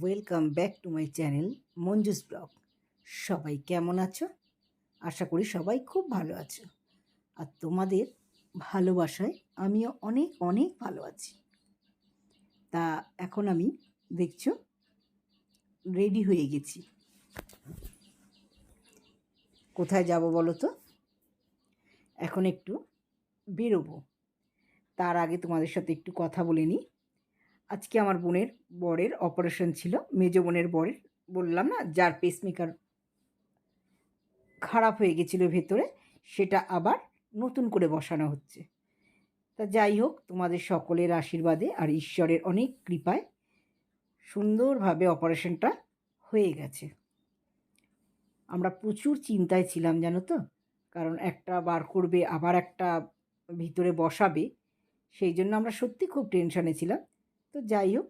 Welcome back to my channel Manju's blog. সবাই কেমন আছো? আশা করি সবাই খুব ভালো আছো। আর তোমাদের ভালোবাসায় আমিও অনেক অনেক ভালো আছি। তা এখন আমি দেখছো রেডি হয়ে গেছি। কোথায় যাব বলো তো? এখন একটু বেরোবো। তার আগে তোমাদের সাথে একটু কথা বলে নিই। আজকে আমার বরের অপারেশন ছিল। মেজো বোনের বরের, বললাম না, যার পেসমেকার খারাপ হয়ে গেছিলো ভেতরে, সেটা আবার নতুন করে বসানো হচ্ছে। তা যাই হোক, তোমাদের সকলের আশীর্বাদে আর ঈশ্বরের অনেক কৃপায় সুন্দরভাবে অপারেশনটা হয়ে গেছে। আমরা প্রচুর চিন্তায় ছিলাম, জানো তো, কারণ একটা বার করবে, আবার একটা ভিতরে বসাবে, সেই জন্য আমরা সত্যি খুব টেনশনে ছিলাম। তো যাই হোক,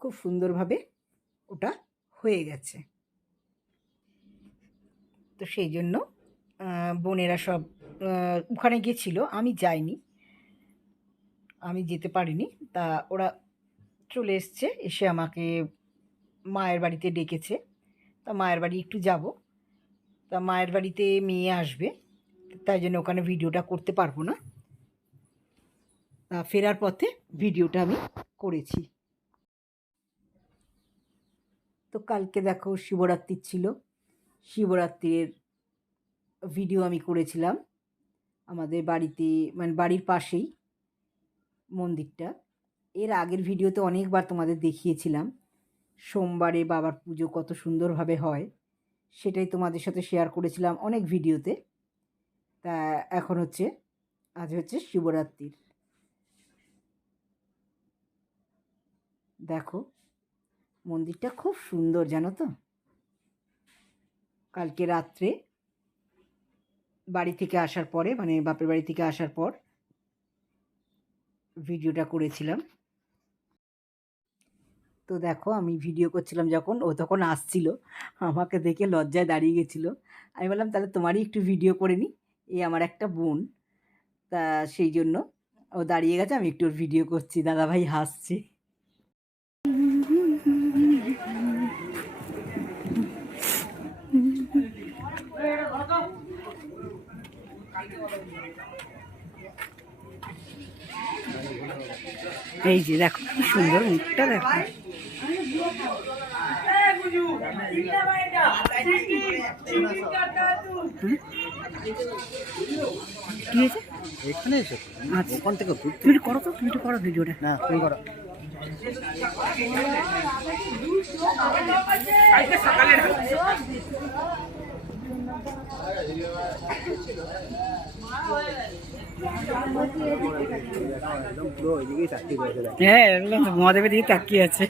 খুব সুন্দরভাবে ওটা হয়ে গেছে। তো সেই জন্য বোনেরা সব ওখানে গেছিলো, আমি যাইনি, আমি যেতে পারিনি। তা ওরা চলে এসছে, এসে আমাকে মায়ের বাড়িতে ডেকেছে। তা মায়ের বাড়ি একটু যাব। তা মায়ের বাড়িতে মেয়ে আসবে, তাই জন্য ওখানে ভিডিওটা করতে পারবো না। তা ফেরার পথে ভিডিওটা আমি করেছি। তো কালকে দেখো শিবরাত্রি ছিল, শিবরাত্রির ভিডিও আমি করেছিলাম। আমাদের বাড়িতে, মানে বাড়ির পাশেই মন্দিরটা। এর আগের ভিডিওতে অনেকবার তোমাদের দেখিয়েছিলাম সোমবারে বাবার পুজো কত সুন্দরভাবে হয়, সেটাই তোমাদের সাথে শেয়ার করেছিলাম অনেক ভিডিওতে। তা এখন আজ হচ্ছে শিবরাত্রির। দেখো মন্দিরটা খুব সুন্দর, জানো তো। কালকে রাত্রে বাড়ি থেকে আসার পরে, মানে বাপের বাড়ি থেকে আসার পর ভিডিওটা করেছিলাম। তো দেখো আমি ভিডিও করছিলাম যখন, ও তখন আসছিল, আমাকে দেখে লজ্জায় দাঁড়িয়ে গেছিলো। আমি বললাম তাহলে তোমারই একটু ভিডিও করে নিই, এই আমার একটা বোন। তা সেই জন্য ও দাঁড়িয়ে গেছে, আমি একটু ভিডিও করছি। দাদাভাই হাসছে। এই যে দেখো কি সুন্দর মুখটা, দেখো। কি হয়েছে এখানে এসে? আচ্ছা, ওখান থেকে তুমি করো তো, তুমি করো ভিডিওটা। না তুমি করো। হ্যাঁ, মহাদেবের দিকে তাকিয়ে আছে।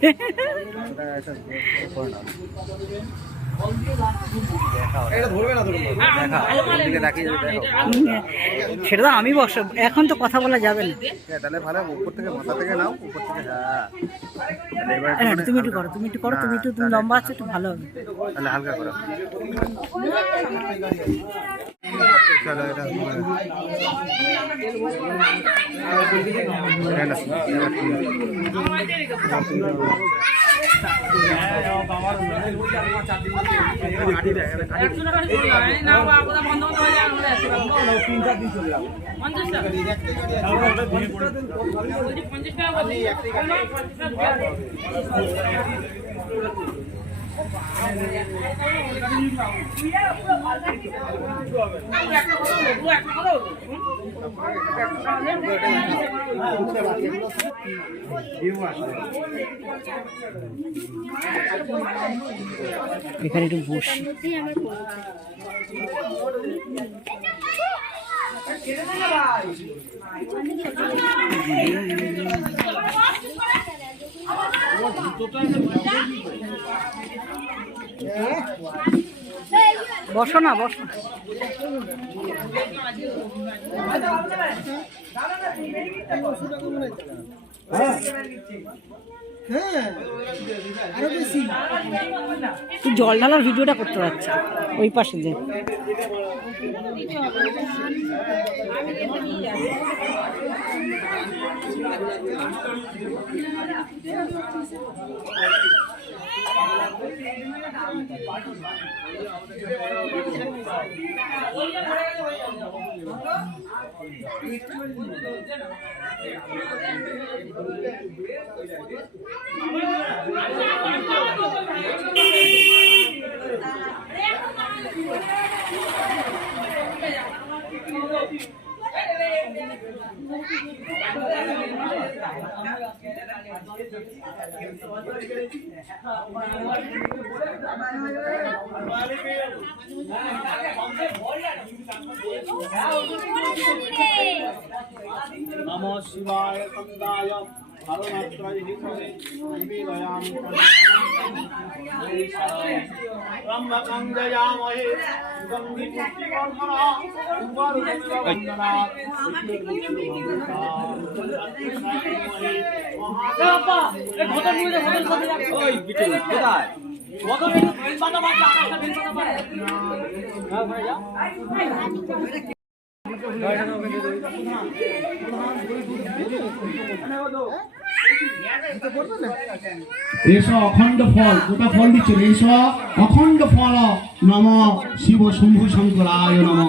সেটা তো আমি বসো, এখন তো কথা বলা যাবে না। তাহলে ভালো, উপর থেকে মাথা থেকে নাও, উপর থেকে। হ্যাঁ তুমি একটু করো, তুমি লম্বা আছে, একটু ভালো হবে। তাহলে হালকা করো। এখানে একটু বসি। বসো না, বসো। তুই জল ঢালার ভিডিওটা করতে পারছি ওই পাশে যে। नमो शिवाय कंदाय हरनत्रय हितवे निवेदयामि ब्रह्मकंदयामहे गंधिपुष्टिवर्धना उपारुद्रवन्दना ওই বিটু কোথায় কত বেল পাতা বাজা আকাশটা বেল পাতা পারে হ্যাঁ ভাই যা এসো অখণ্ড ফল গোটা ফল দিচ্ছ এসো অখণ্ড ফল নম শিব শম্ভু শঙ্করায় নম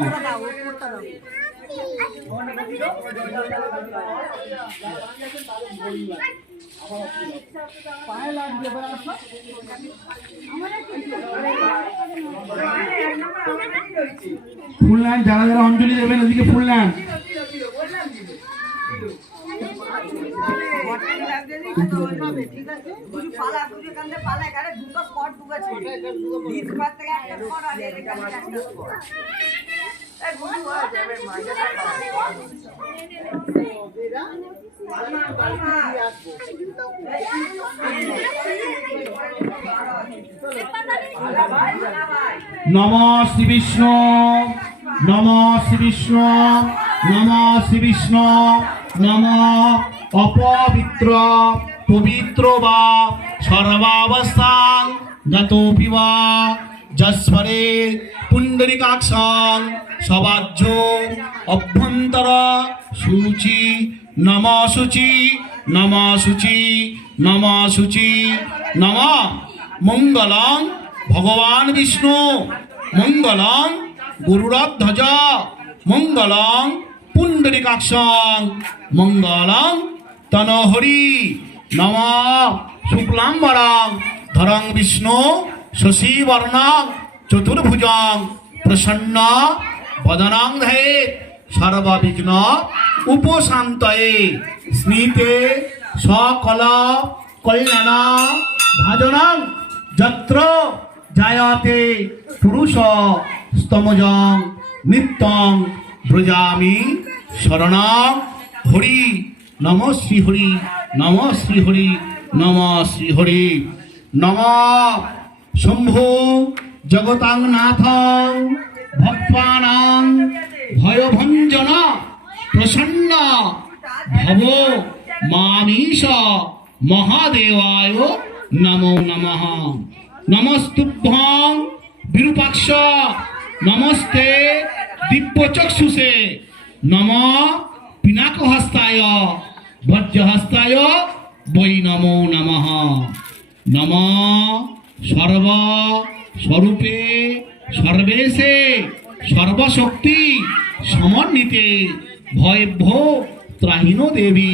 ফুল লাইন যারা যারা অঞ্জলি দেবেন এদিকে ফুল লাইন নম শ্রী বিষ্ণু নম শ্রী বিষ্ণু নম শ্রী বিষ্ণু নম অপবিত্র পবিত্র বা সর্বাবস্থাং গতোপি বা যস্মরে পুণ্ডরিকাক্ষং সবাজ্য অভ্যন্তর শুচি নম শুচি নম শুচি নম শুচি নম মঙ্গলং ভগবান বিষ্ণু মঙ্গলং গরুড়ধ্বজ মঙ্গলং পুণ্ডরিকাক্ষং মঙ্গলং তনহরি নম শুক্লাম্বরং ধরং বিষ্ণু শশীবর্ণং চতুর্ভুজং প্রসন্ন বদনং ধ্যে সর্ববিঘ্ন উপশান্তয়ে স্মিতে সকল কল্যাণ ভাজনং যত্র জায়তে পুরুষ স্তমজং নিত্যং ব্রজামি শরণং হরি নম শ্রী হরি নম শ্রী হরি নম শ্রী হরি নম শম্ভু জগতাং নাথং ভক্তানাং ভয়ভঞ্জন প্রসন্ন ভব মামীশ মহাদেবায় নমো নমঃ নমস্তুভ্যং বিরূপাক্ষ নমস্তে দিব্যচক্ষুষে নম পিনাকহস্তায় বজ্রহস্তায় বৈ নমো নমঃ নম সর্ব স্বরূপে সর্বেশে সর্বশক্তি সমন্বিতে ভয়ভ্য ত্রাহিনো দেবী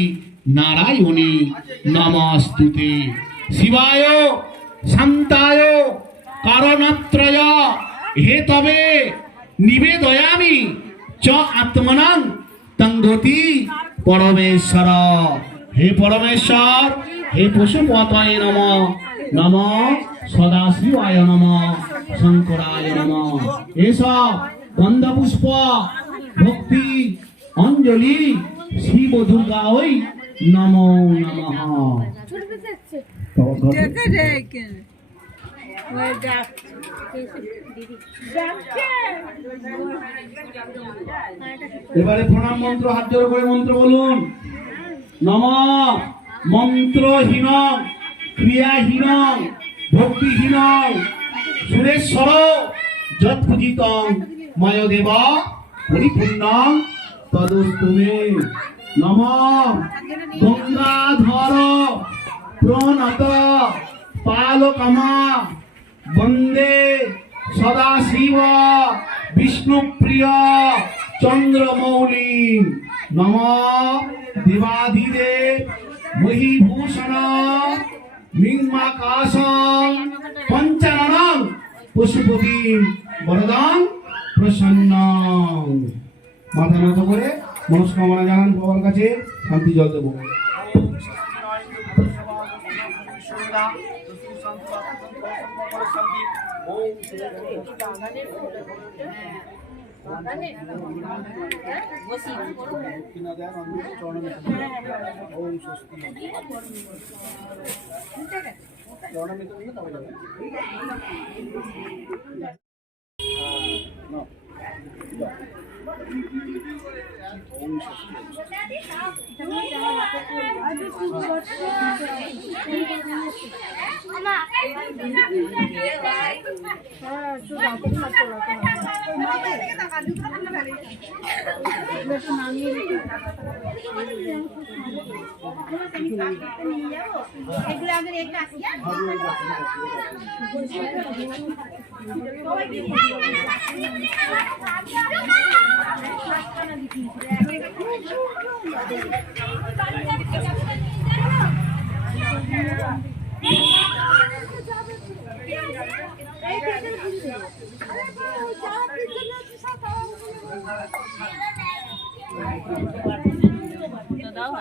নারায়ণী নমস্তুতে শিবায় শান্তায় কারণত্রয় হে তবে নিবেদয়ামি চ আত্মনাং তঙ্গতি পরমেশ্বর হে পরমেশ্বর হে পশুপতয়ে নম নম সদাশিবায় নম শঙ্করায় নম এসব গন্ধপুষ্প ভক্তি অঞ্জলি শিব দুর্গা ওই নমো নমঃ এবারে প্রণাম মন্ত্র হাত জোড় করে মন্ত্র বলুন নম মন্ত্রহীন ক্রিয়াহীন ভক্তিহীন সুরেশ্বর যৎপূজিত ময়দেব পরিপূর্ণ তদুস্তুমে নম গঙ্গাধর প্রণত পালকমা বন্দে সদাশিব বিষ্ণুপ্রিয় চন্দ্রমৌলি নম দেবাদিদেব মহিভূষণ মিংমাকাশং পঞ্চাননং পশুপতি বরদান প্রসন্ন। মাথা নত করে মনস্কামনা জানান বাবার কাছে, শান্তি জল দেবো। দাও